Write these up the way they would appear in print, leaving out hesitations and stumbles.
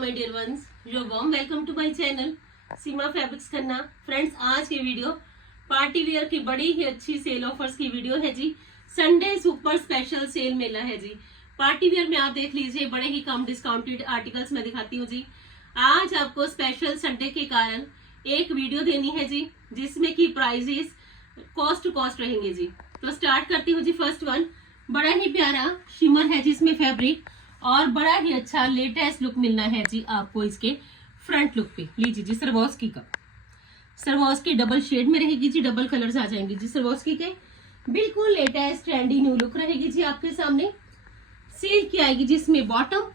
My dear ones, your warm welcome to my channel Seema fabrics Khanna. Friends, आज की video party wear की बड़ी ही अच्छी सेल ऑफर्स की वीडियो है जी। संडे सुपर स्पेशल सेल मेला है जी। पार्टी वेयर में आप देख लीजिए बड़े ही कम डिस्काउंटेड आर्टिकल्स में दिखाती हूँ जी। आज आपको स्पेशल संडे के कारण एक वीडियो देनी है जी, जिसमें की प्राइजेस कॉस्ट टू कॉस्ट रहेंगे जी। तो स्टार्ट करती हूँ जी। फर्स्ट वन बड़ा ही प्यारा शिमर है जिसमें फैब्रिक और बड़ा ही अच्छा लेटेस्ट लुक मिलना है जी आपको इसके फ्रंट लुक पे। लीजिए जी, सरवोस्की का, सरवोस्की डबल शेड में रहेगी जी, डबल कलर्स आ जाएंगे जी सरवोस्की के। बिल्कुल लेटेस्ट ट्रेंडी न्यू लुक रहेगी जी आपके सामने। सिल्क की आएगी जिसमें बॉटम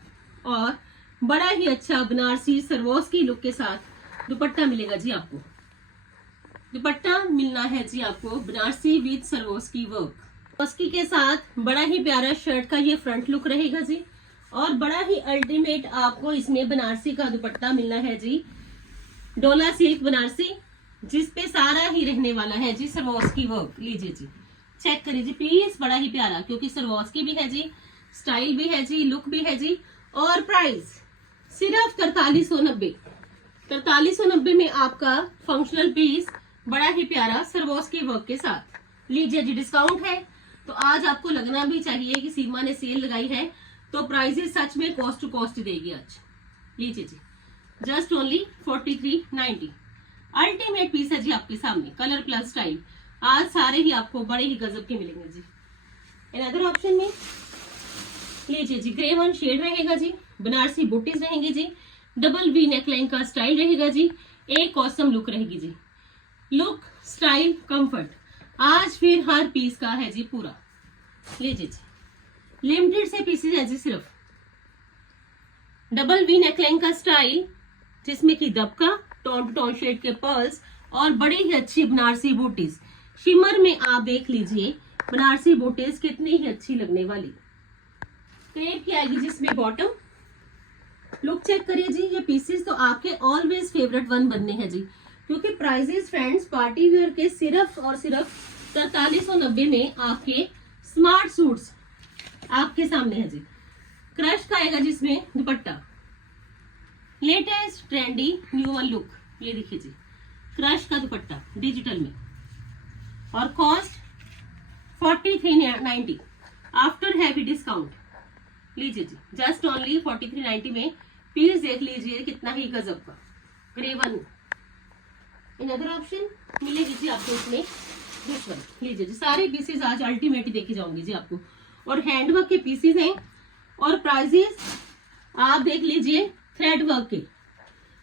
और बड़ा ही अच्छा बनारसी सरवोस्की लुक के साथ दुपट्टा मिलेगा जी आपको। दुपट्टा मिलना है जी आपको Banarasi with Swarovski work. Swarovski के साथ बड़ा ही प्यारा शर्ट का ये फ्रंट लुक रहेगा जी और बड़ा ही अल्टीमेट आपको इसमें बनारसी का दुपट्टा मिलना है जी। डोला सिल्क बनारसी जिसपे सारा ही रहने वाला है जी सरवोस्की वर्क। लीजिए जी, चेक करिए जी, पीस बड़ा ही प्यारा, क्योंकि सरवोस्की भी है जी, स्टाइल भी है जी, लुक भी है जी। और प्राइस सिर्फ 4390। 4390 में आपका फंक्शनल पीस बड़ा ही प्यारा सरवोस्की वर्क के साथ। लीजिए जी, डिस्काउंट है तो आज आपको लगना भी चाहिए कि सीमा ने सेल लगाई है, तो प्राइजेस सच में कॉस्ट टू कॉस्ट देगी आज। लीजिए जी, जस्ट ओनली 4390। अल्टीमेट पीस है जी आपके सामने, कलर प्लस स्टाइल। आज सारे ही आपको बड़े ही गजब के मिलेंगे जी। अनदर ऑप्शन में लीजिए जी, ग्रे वन शेड रहेगा जी, बनारसी बूटीज रहेंगे जी, डबल वी नेकलाइन का स्टाइल रहेगा जी, एक ऑसम लुक रहेगी जी। लुक, स्टाइल, कंफर्ट आज फिर हर पीस का है जी पूरा। लीजिए जी, लिमिटेड से पीसेस है जी सिर्फ। डबल वी नेकलाइन का स्टाइल जिसमें कि दबका, टोन टू टोन शेड के पर्ल्स और बड़ी ही अच्छी बनारसी बूटीज। शिमर में आप देख लीजिए बनारसी बूटीज कितनी ही अच्छी लगने वाली। क्रेप की आएगी जिसमें बॉटम। लुक चेक करिए जी, ये पीसेस तो आपके ऑलवेज फेवरेट वन बनने हैं जी, क्योंकि प्राइजेस फ्रेंड्स पार्टी वेयर के सिर्फ और सिर्फ 4390 में आपके स्मार्ट सूट्स आपके सामने है जी। क्रश का आएगा जिसमें दुपट्टा, latest trendy new one look. ये देखिए जी, क्रश का दुपट्टा डिजिटल में और कॉस्ट 4390 आफ्टर हैवी डिस्काउंट। लीजिए जी, जस्ट ओनली 4390 में पीस देख लीजिए कितना ही गजब का। Grey one in other option मिलेगी जी आपको इसमें दिस वन। लीजिए जी, सारे पीसेस आज अल्टीमेट देखे जाओगे जी आपको, और हैंडवर्क के पीसेस हैं। और प्राइजेस आप देख लीजिए थ्रेड वर्क के,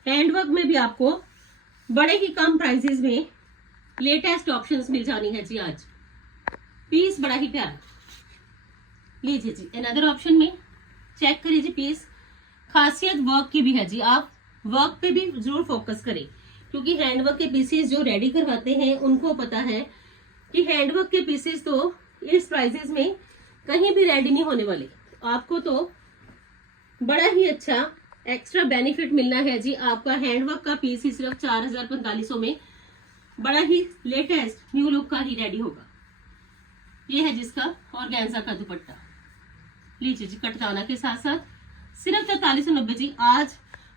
हैंडवर्क में भी आपको बड़े ही कम प्राइजेस में लेटेस्ट ऑप्शंस मिल जानी है जी आज। पीस बड़ा ही प्यारा। लीजिए जी, अनदर ऑप्शन में चेक करिए जी, पीस खासियत वर्क की भी है जी। आप वर्क पे भी जरूर फोकस करें, क्योंकि हैंडवर्क के पीसेस जो रेडी करवाते हैं उनको पता है कि हैंडवर्क के पीसेस तो इस प्राइसेस में कहीं भी रेडी नहीं होने वाले। आपको तो बड़ा ही अच्छा एक्स्ट्रा बेनिफिट मिलना है जी। आपका हैंडवर्क का पीस ही सिर्फ 4450 में बड़ा ही लेटेस्ट न्यू लुक का ही रेडी होगा। ये है जिसका ऑर्गेन्जा का दुपट्टा। लीजिए जी, कटदाना के साथ साथ सिर्फ 4390 जी। आज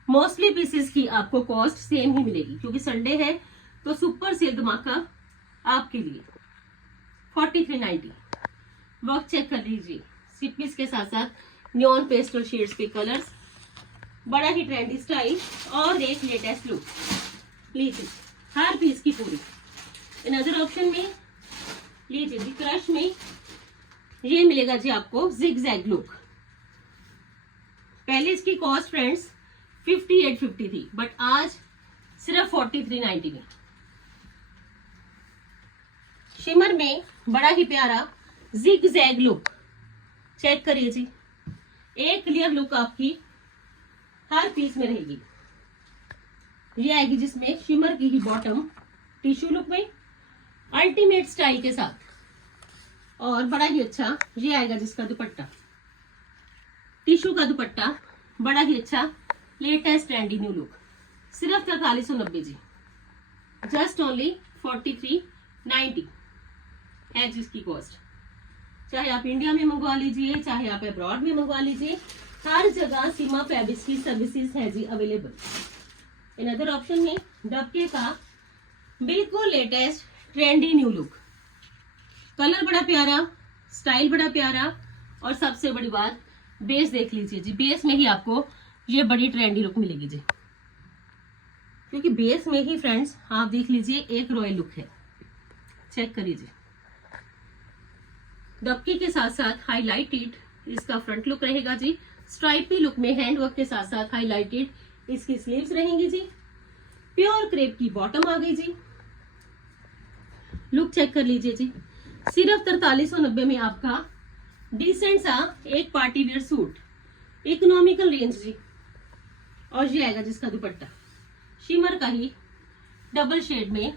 मोस्टली पीसेस की आपको कॉस्ट सेम ही मिलेगी, क्योंकि संडे है तो सुपर सेल धमाका आपके लिए। 4390। वर्क चेक कर लीजिए, सिपीस के साथ साथ न्योन पेस्टल शेड्स पे कलर्स, बड़ा ही ट्रेंडी स्टाइल और एक लेटेस्ट लुक। लीजिए हर पीस की पूरी। अनदर ऑप्शन में लीजिए जी, क्रश में ये मिलेगा जी आपको जिग-जैग लुक। पहले इसकी कॉस्ट फ्रेंड्स 5850 थी, बट आज सिर्फ 4390 में। शिमर में बड़ा ही प्यारा जिग-जैग लुक। चेक करिए जी, एक क्लियर लुक आपकी हर पीस में रहेगी। ये आएगी जिसमें शिमर की ही बॉटम टिश्यू लुक में अल्टीमेट स्टाइल के साथ, और बड़ा ही अच्छा ये आएगा जिसका दुपट्टा, टिश्यू का दुपट्टा, बड़ा ही अच्छा लेटेस्ट ट्रेंडी न्यू लुक। सिर्फ 4390 जी, जस्ट ओनली 4390 है जिसकी कॉस्ट। चाहे आप इंडिया में मंगवा लीजिए, चाहे आप अब्रॉड में मंगवा लीजिए, हर जगह सीमा फैब्रिक्स की सर्विसेज है जी अवेलेबल। अनदर ऑप्शन में डबके का बिल्कुल latest trendy new look, colour बड़ा प्यारा, स्टाइल बड़ा प्यारा, और सबसे बड़ी बात बेस देख लीजिए जी, बेस में ही आपको ये बड़ी ट्रेंडी लुक मिलेगी जी, क्योंकि बेस में ही फ्रेंड्स आप देख लीजिए एक रॉयल लुक है। चेक करिए जी, दबके के साथ साथ हाईलाइटेड इसका फ्रंट लुक रहेगा जी, स्ट्राइपी लुक में हैंडवर्क के साथ साथ हाईलाइटेड इसकी स्लीव्स रहेंगी जी, प्योर क्रेप की बॉटम आ गई जी। लुक चेक कर लीजिए जी, सिर्फ 4390 में आपका डिसेंट सा एक party wear suit, economical range जी। और ये आएगा जिसका दुपट्टा शिमर का ही डबल शेड में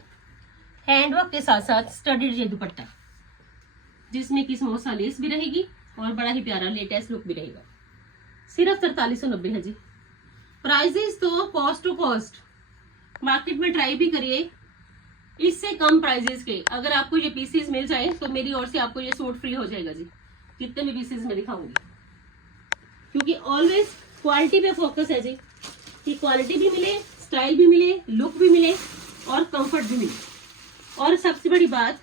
हैंडवर्क के साथ साथ स्टडीड ये दुपट्टा, जिसमें की समोसा लेस भी रहेगी और बड़ा ही प्यारा लेटेस्ट लुक भी रहेगा। सिर्फ 4390 है जी। प्राइजेस तो कॉस्ट टू कॉस्ट, मार्केट में ट्राई भी करिए, इससे कम प्राइजेस के अगर आपको ये पीसेस मिल जाए तो मेरी ओर से आपको ये सूट फ्री हो जाएगा जी, जितने भी पीसेस मैं दिखाऊंगी, क्योंकि ऑलवेज क्वालिटी पे फोकस है जी, कि क्वालिटी भी मिले, स्टाइल भी मिले, लुक भी मिले और कंफर्ट भी मिले। और सबसे बड़ी बात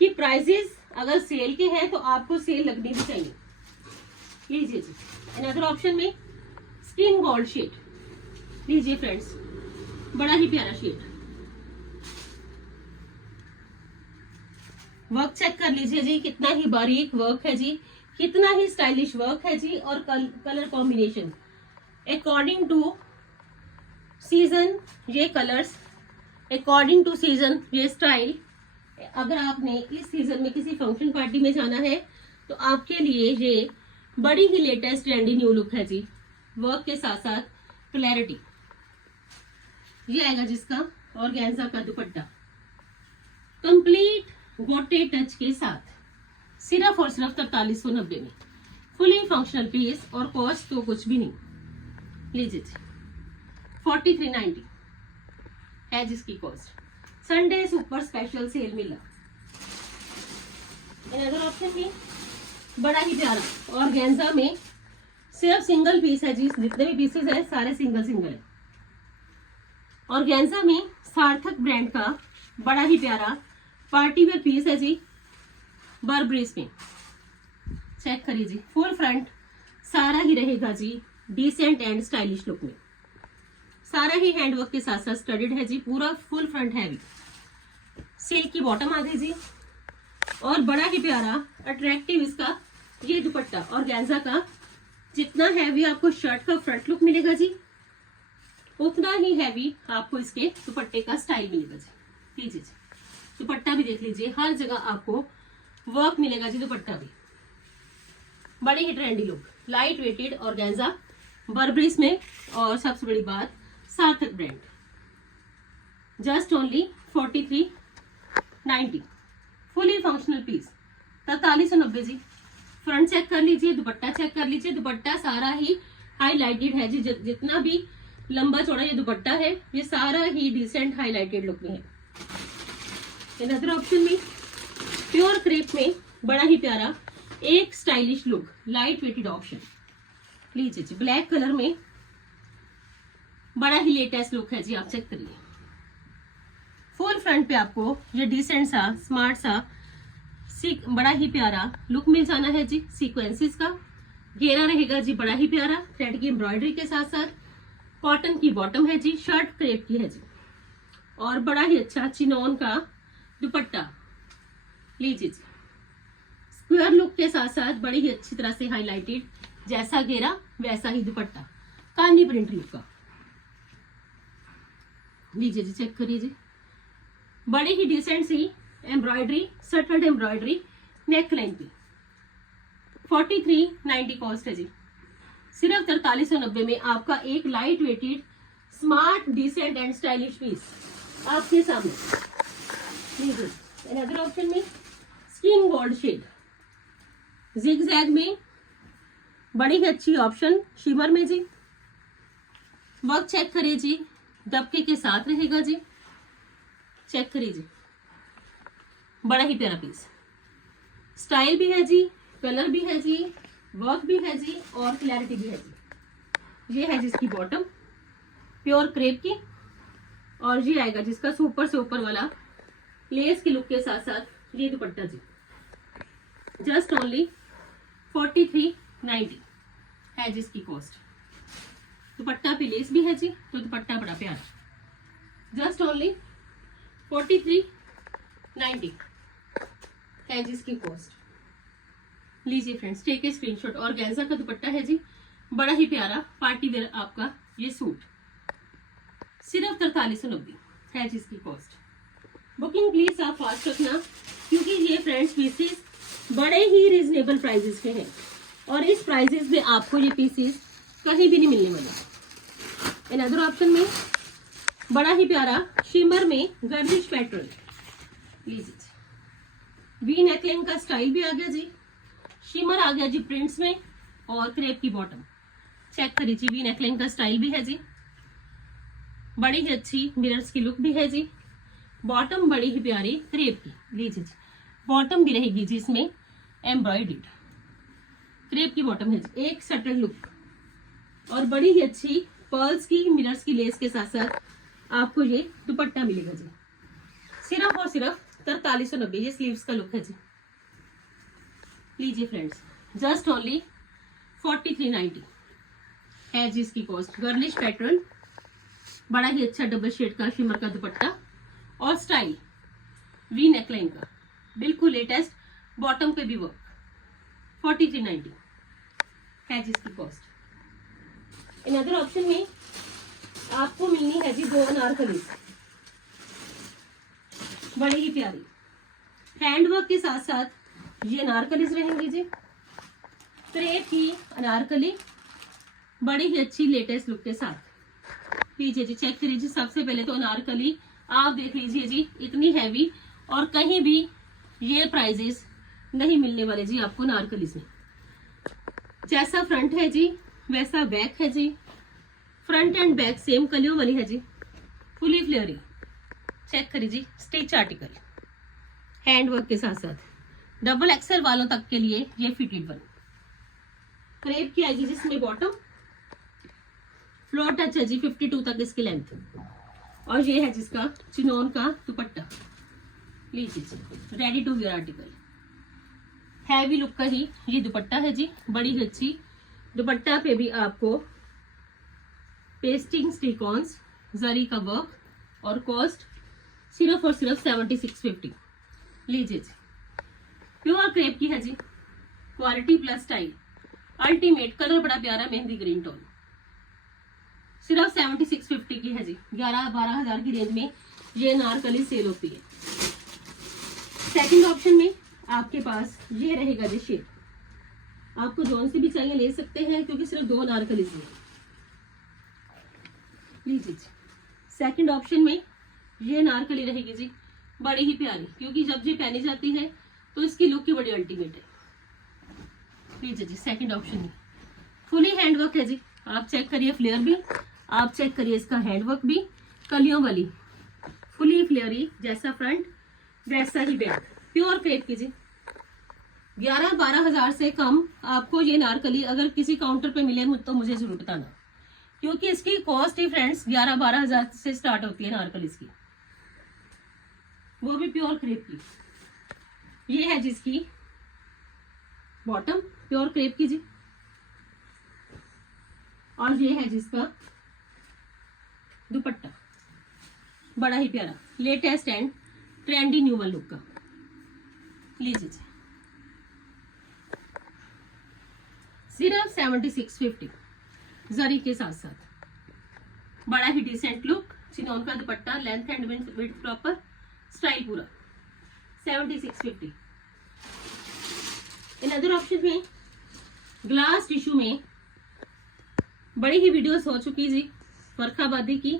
कि प्राइजेस अगर सेल के हैं तो आपको सेल लगनी भी चाहिए। लीजिए जी, अनदर ऑप्शन में स्किन गोल्ड शेड लीजिए फ्रेंड्स, बड़ा ही प्यारा शेड, वर्क चेक कर लीजिए जी, कितना ही बारीक वर्क है जी, कितना ही स्टाइलिश वर्क है जी, और colour combination according to season ये कलर्स, अकॉर्डिंग टू सीजन ये स्टाइल। अगर आपने इस सीजन में किसी फंक्शन पार्टी में जाना है तो आपके लिए ये बड़ी ही लेटेस्ट ट्रेंडी न्यू लुक है जी, वर्क के साथ साथ क्लैरिटी। ये आएगा जिसका ऑर्गेन्जा का दुपट्टा कंप्लीट गोटे टच के साथ, सिर्फ और सिर्फ 4390 में, फुली फंक्शनल पीस और कॉस्ट तो कुछ भी नहीं। लीजिए जी, 4390 है जिसकी cost, Sunday super special sale another. अनदर ऑप्शन में बड़ा ही प्यारा ऑर्गेन्जा में सिर्फ सिंगल पीस है जी, जितने भी पीसेस है सारे सिंगल सिंगल है। ऑर्गेन्जा में सार्थक ब्रांड का बड़ा ही प्यारा पार्टी वेयर पीस है जी, बर्बरीज में। चेक करिए जी, फुल फ्रंट सारा ही रहेगा जी डिसेंट एंड स्टाइलिश लुक में, सारा ही हैंडवर्क के साथ साथ स्टडीड है जी, पूरा फुल फ्रंट हैवी, सिल्क की बॉटम आ गई जी, और बड़ा ही प्यारा अट्रैक्टिव इसका ये दुपट्टा ऑर्गेन्जा का। जितना हैवी आपको शर्ट का फ्रंट लुक मिलेगा जी, उतना ही हैवी आपको इसके दुपट्टे का स्टाइल मिलेगा जी। लीजिए जी, दुपट्टा भी देख लीजिए, हर जगह आपको वर्क मिलेगा जी, दुपट्टा भी बड़ी ही trendy look, light weighted organza बर्बरीज में, और सबसे बड़ी बात Sarthak brand, just only 4390, fully functional piece 4390 जी। फ्रंट चेक कर लीजिए, दुपट्टा चेक कर लीजिए, दुपट्टा सारा ही हाईलाइटेड है जी, जितना भी लंबा चौड़ा ये दुपट्टा है ये सारा ही डिसेंट हाईलाइटेड लुक में है। अनदर ऑप्शन में प्योर क्रेप में बड़ा ही प्यारा एक stylish look, light weighted option. लीजिए जी, ब्लैक कलर में बड़ा ही लेटेस्ट लुक है जी, आप चेक करिए। फुल फ्रंट पे आपको ये डिसेंट सा स्मार्ट सा बड़ा ही प्यारा लुक मिल जाना है जी, सीक्वेंसेस का घेरा रहेगा जी, बड़ा ही प्यारा थ्रेड की एम्ब्रॉयडरी के साथ साथ कॉटन की बॉटम है जी, शर्ट क्रेप की है जी, और बड़ा ही अच्छा चिनॉन का दुपट्टा। लीजिए जी, स्क्वायर लुक के साथ साथ बड़ी ही अच्छी तरह से हाईलाइटेड, जैसा घेरा वैसा ही दुपट्टा, कानी प्रिंट लुक का। लीजिए जी, चेक करिए जी, बड़ी ही डिसेंट सी एम्ब्रॉयडरी, सटल्ड एम्ब्रॉयडरी नेक लाइन की, 4390 कॉस्ट है जी। सिर्फ 4390 में आपका एक light weighted smart decent and stylish piece आपके सामने। अनदर ऑप्शन में स्किन गोल्ड शेड जिगजैग में, बड़ी ही अच्छी ऑप्शन शिमर में जी। वर्क चेक करिए जी, दबके के साथ रहेगा जी, चेक करिए जी, बड़ा ही प्यारा पीस, स्टाइल भी है जी, कलर भी है जी, वर्क भी है जी और क्लैरिटी भी है जी। ये है जिसकी बॉटम प्योर क्रेप की, और ये आएगा जिसका सुपर से ऊपर वाला लेस की लुक के साथ साथ ये दुपट्टा जी। जस्ट ओनली 4390 है जिसकी कॉस्ट। दुपट्टा पे लेस भी है जी, तो दुपट्टा बड़ा प्यारा। जस्ट ओनली 4390 है जिसकी कॉस्ट। लीजिए फ्रेंड्स, टेक ए स्क्रीनशॉट। और गैंजा का दुपट्टा है जी, बड़ा ही प्यारा पार्टी वेयर आपका ये सूट। सिर्फ 4390 है जिसकी कॉस्ट। बुकिंग प्लीज आप फास्ट रखना, क्योंकि ये फ्रेंड्स पीसेस बड़े ही रिजनेबल प्राइजेस के हैं, और इस प्राइजेस में आपको ये पीसेस कहीं भी नहीं मिलने वाला। इन अदर ऑप्शन में बड़ा ही प्यारा शिमर में गर्लिश पैटर्न। लीजिए, वी नेकलाइन का स्टाइल भी आ गया जी, शिमर आ गया जी प्रिंट्स में, और क्रेप की बॉटम। चेक करिए जी, वी नेकलाइन का स्टाइल भी है जी, बड़ी ही अच्छी मिरर्स की लुक भी है जी। बॉटम बड़ी ही प्यारी क्रेप की। लीजिए जी, बॉटम भी रहेगी जी इसमें एम्ब्रॉयडर्ड क्रेप की बॉटम है जी। एक सटल लुक और बड़ी ही अच्छी पर्ल्स की मिरर्स की लेस के साथ साथ आपको ये दुपट्टा मिलेगा जी। सिर्फ और सिर्फ 4390। ये स्लीव्स का लुक है जी। लीजिए फ्रेंड्स, जस्ट ओनली 4390 है जी इसकी कॉस्ट। गर्लिश पैटर्न, बड़ा ही अच्छा डबल शेड का शिमर का दुपट्टा, और स्टाइल वी नेकलाइन का बिल्कुल लेटेस्ट, बॉटम पे भी वर्क। 4390 है जिसकी कॉस्ट। इन अदर ऑप्शन में आपको मिलनी है जी 2 अनारकली, बड़ी ही प्यारी हैंडवर्क के साथ साथ ये अनारकलीज रहेंगी जी। क्रेप की अनारकली, बड़ी ही अच्छी लेटेस्ट लुक के साथ। लीजिए जी, चेक करिए जी। सबसे पहले तो अनारकली आप देख लीजिए जी, इतनी हैवी, और कहीं भी ये प्राइजेस नहीं मिलने वाले जी आपको अनारकलीज में। जैसा फ्रंट है जी वैसा बैक है जी। फ्रंट एंड बैक सेम कलियों वाली है जी, फुली फ्लेयरी। चेक करिए जी, स्टिच आर्टिकल हैंडवर्क के साथ साथ डबल एक्सेल वालों तक के लिए ये फिटेड वन। क्रेप की आएगी जिसमें बॉटम, फ्लोर टच है जी 52 तक इसकी लेंथ, और ये है जिसका चिनोन का दुपट्टा। लीजिए जी, ready to wear article, heavy look का ही ये दुपट्टा है जी, बड़ी ही अच्छी। दुपट्टा पे भी आपको पेस्टिंग स्टिकॉन्स जरी का वर्क, और कॉस्ट सिर्फ और सिर्फ 7650। लीजिए जी, प्योर क्रेप की है जी, quality plus style ultimate. Colour बड़ा प्यारा मेहंदी ग्रीन टोन, सिर्फ 7650 की है जी। 11-12 हजार की रेंज में ये अनारकली सेल होती है। सेकंड ऑप्शन में आपके पास ये रहेगा जी शेड, आपको जोन से भी चाहिए ले सकते हैं, क्योंकि सिर्फ 2 अनारकली हैं। लीजिए जी, सेकंड ऑप्शन में ये अनारकली रहेगी जी, बड़ी ही प्यारी, क्योंकि जब ये पहनी जाती है तो इसकी लुक ही बड़ी अल्टीमेट है। लीजिए जी, सेकंड ऑप्शन में फुली हैंडवर्क है जी। आप चेक करिए फ्लेयर भी, आप चेक करिए इसका हैंडवर्क भी, कलियों वाली फुली फ्लेयरी, जैसा फ्रंट वैसा ही बैक, प्योर क्रेप की जी। 11-12 हजार से कम आपको ये अनारकली अगर किसी काउंटर पे मिले तो मुझे जरूर बताना, क्योंकि इसकी कॉस्ट ही फ्रेंड्स 11-12 हजार से स्टार्ट होती है अनारकली की, वो भी प्योर क्रेप की। ये है जिसकी बॉटम प्योर क्रेप की जी, और ये है जिसका दुपट्टा, बड़ा ही प्यारा लेटेस्ट एंड ट्रेंडी न्यूमल लुक का। लीजिए जी, सिर्फ 7650 जरी के साथ साथ, बड़ा ही डिसेंट लुक, चिनोन का दुपट्टा, length and width proper, style पूरा। 7650। इन अदर ऑप्शन में ग्लास टिश्यू में बड़ी ही वीडियोस हो चुकी जी फरखाबादी की,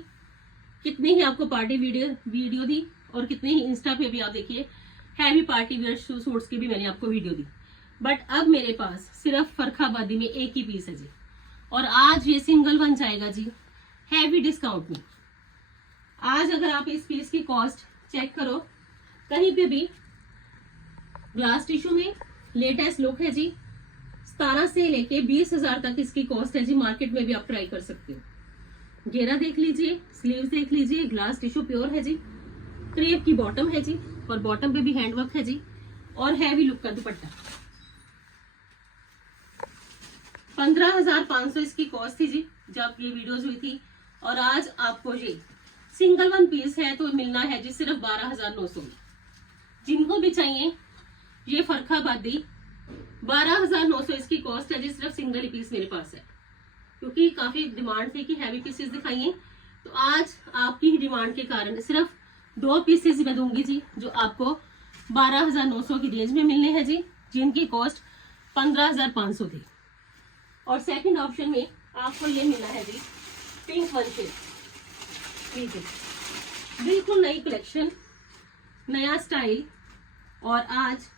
कितनी ही आपको पार्टी वीडियो दी, और कितने ही इंस्टा पे भी आप देखिए हैवी पार्टी वेयर सूट्स की भी मैंने आपको वीडियो दी। बट अब मेरे पास सिर्फ फरखाबादी में एक ही पीस है जी, और आज ये सिंगल बन जाएगा जी हैवी डिस्काउंट में। आज अगर आप इस पीस की कॉस्ट चेक करो कहीं पे भी, ग्लास टिश्यू में लेटेस्ट लुक है जी, 17 से लेके 20,000 तक इसकी कॉस्ट है जी। मार्केट में भी आप ट्राई कर सकते हो। घेरा देख लीजिए, स्लीव्स देख लीजिए, ग्लास टिश्यू प्योर है जी। क्रेप की बॉटम है जी, और बॉटम पे भी हैंडवर्क है जी, और हैवी लुक का दुपट्टा। 15,500 इसकी कॉस्ट थी जी जब ये वीडियोस हुई थी, और आज आपको ये सिंगल वन पीस है तो मिलना है जी सिर्फ 12,900 में। जिनको भी चाहिए ये फरखाबादी 12,900 इसकी कॉस्ट है जी। सिर्फ सिंगल ही पीस मेरे पास है, क्योंकि काफी डिमांड थी कि हैवी पीसेस दिखाइए, तो आज आपकी ही डिमांड के कारण सिर्फ 2 पीसेस मैं दूंगी जी, जो आपको 12,900 की रेंज में मिलने हैं जी, जिनकी कॉस्ट 15,500 थी। और सेकंड ऑप्शन में आपको ये मिला है जी पिंक वन शेड। लीजिए, बिल्कुल नई कलेक्शन, नया स्टाइल, और आज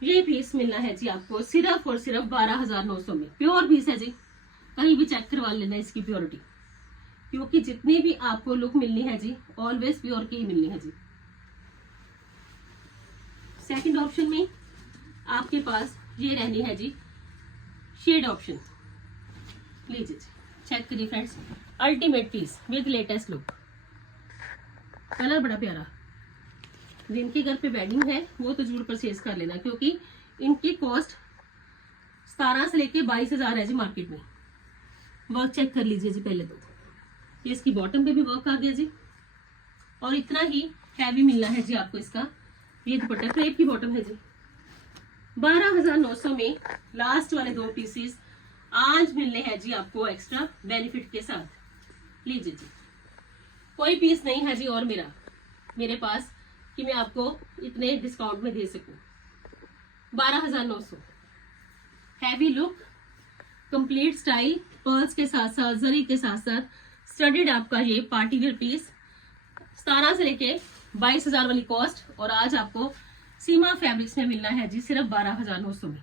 ये पीस मिलना है जी आपको सिर्फ और सिर्फ 12,900 में। प्योर पीस है जी, कहीं भी चेक करवा लेना इसकी प्योरिटी, क्योंकि जितनी भी आपको लुक मिलनी है जी ऑलवेज प्योर की ही मिलनी है जी। सेकंड ऑप्शन में आपके पास ये रहनी है जी शेड ऑप्शन। लीजिए जी, चेक करिए friends, ultimate peace with latest look. Colour बड़ा प्यारा। जिनके घर पे वेडिंग है वो तो जरूर परचेज कर लेना, क्योंकि इनकी कॉस्ट 17 से लेके 22,000 है जी मार्केट में। वर्क चेक कर लीजिए जी पहले तो। ये इसकी बॉटम पे भी वर्क आ गया जी, और इतना ही हैवी मिलना है जी आपको इसका। ये दुपट्टा क्रेप की बॉटम है जी। 12,900 में लास्ट वाले 2 पीसेस आज मिलने हैं जी आपको एक्स्ट्रा बेनिफिट के साथ। लीजिए जी, कोई पीस नहीं है जी और मेरे पास कि मैं आपको इतने डिस्काउंट में दे सकूं। 12,900 heavy look, complete style, pearls के साथ साथ जरी के साथ साथ स्टडीड आपका ये पार्टी वेयर पीस। 17 से लेके 22,000 वाली कॉस्ट, और आज आपको सीमा फैब्रिक्स में मिलना है जी सिर्फ 12,900 में।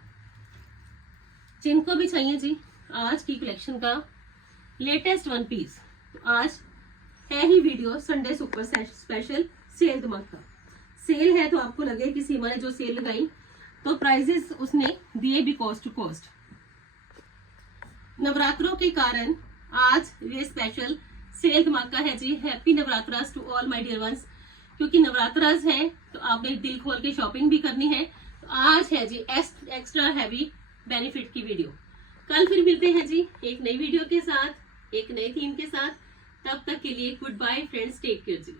जिनको भी चाहिए जी आज की कलेक्शन का लेटेस्ट वन पीस, आज है ही video Sunday super special sale धमाका। सेल है तो आपको लगे कि सीमा ने जो सेल लगाई तो प्राइजेस उसने दिए भी कॉस्ट टू कॉस्ट। नवरात्रों के कारण आज ये स्पेशल सेल धमाका है जी। Happy Navratras to all my dear ones. क्योंकि नवरात्रास है तो आपने दिल खोल के शॉपिंग भी करनी है, तो आज है जी एक्स्ट्रा हैवी बेनिफिट की वीडियो। कल फिर मिलते हैं जी एक नई वीडियो के साथ, एक नई थीम के साथ। तब तक के लिए goodbye friends, take care जी।